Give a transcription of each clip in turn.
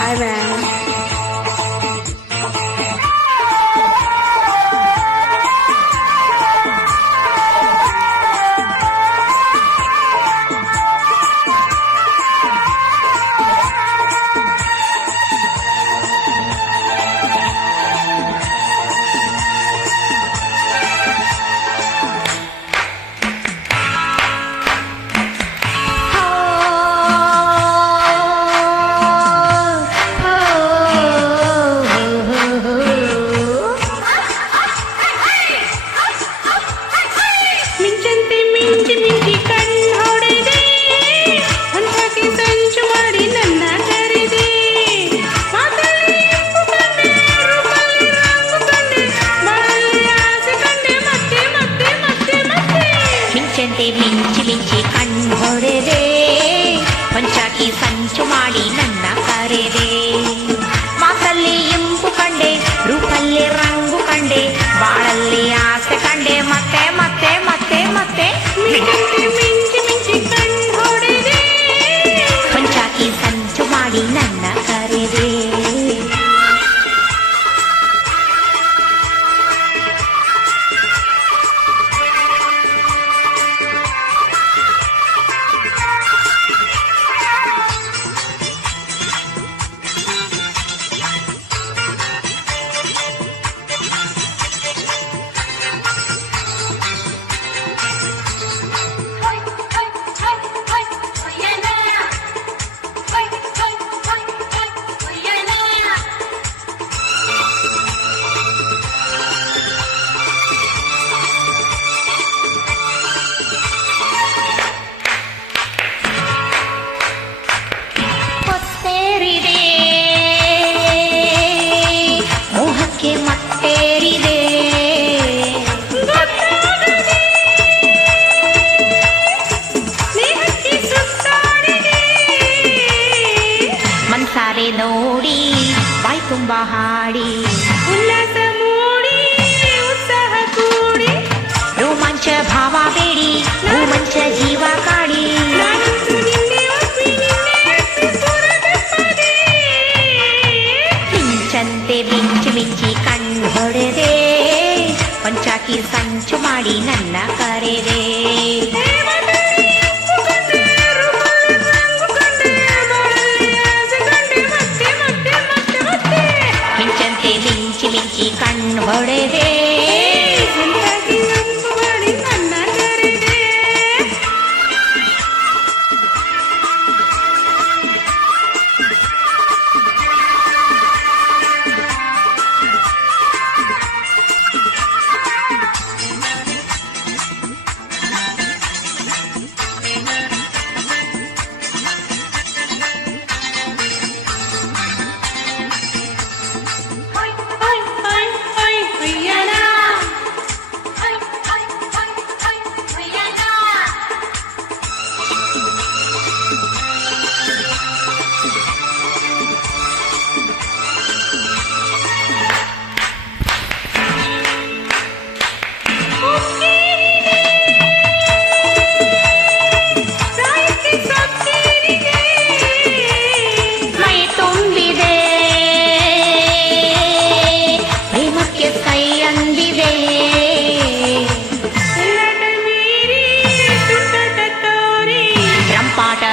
Hi, man. ಮಿಂಚಿ ಮಿಂಚಿ ಕಣ್ಣು ಹೊಡೆದೆ ಹೊಂಚಾಕಿ ಸಂಚು ಮಾಡಿ ನನ್ನ ಕರೆದೆ ಮಾತಲ್ಲಿ ಇಂಪು ಕಂಡೆ ರೂಪಲ್ಲಿ ರಂಗು ಕಂಡೆ ಬಾಳಲ್ಲಿ ಆಸೆ ಕಂಡೆ ಮತ್ತೆ ಮತ್ತೆ ಮತ್ತೆ ಮತ್ತೆ ಮಿಂಚಿ ಮಿಂಚಿ ಕಣ್ಣು ಹೊಡೆದೆ ಹೊಂಚಾಕಿ ಸಂಚು ಮಾಡಿ ನನ್ನ ಕರೆದೆ ನೋಡಿ ಬಾಯ್ ತುಂಬ ಹಾಡಿ ಉಲ್ಲಾಸ ಮೂಡಿ ಉತ್ಸಾಹ ಕೂಡಿ ರೋಮಾಂಚ ಭಾವ ಬೇಡಿ ರೋಮಾಂಚ ಜೀವ ಕಾಡಿ ಮಿಂಚಂತೆ ಮಿಂಚಿ ಮಿಂಚಿ ಕಣ್ಣು ಹೊಡೆದೆ ಹೊಂಚಾಕಿ ಸಂಚು ಮಾಡಿ ನನ್ನ ಕರೆದೆ ಮಿಂಚಿ ಮಿಂಚಿ ಕಣ್ಣು ಹೊಡೆದೆ ನನ್ನ ಕರೆದೆ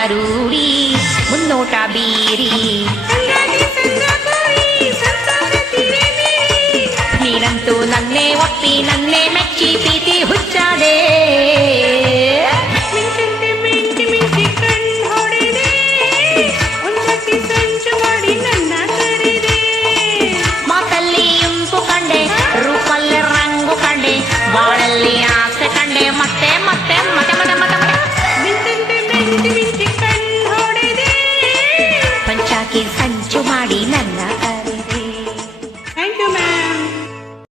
ರೂಢಿ ಮುನ್ನೋಟ ಬೀರಿ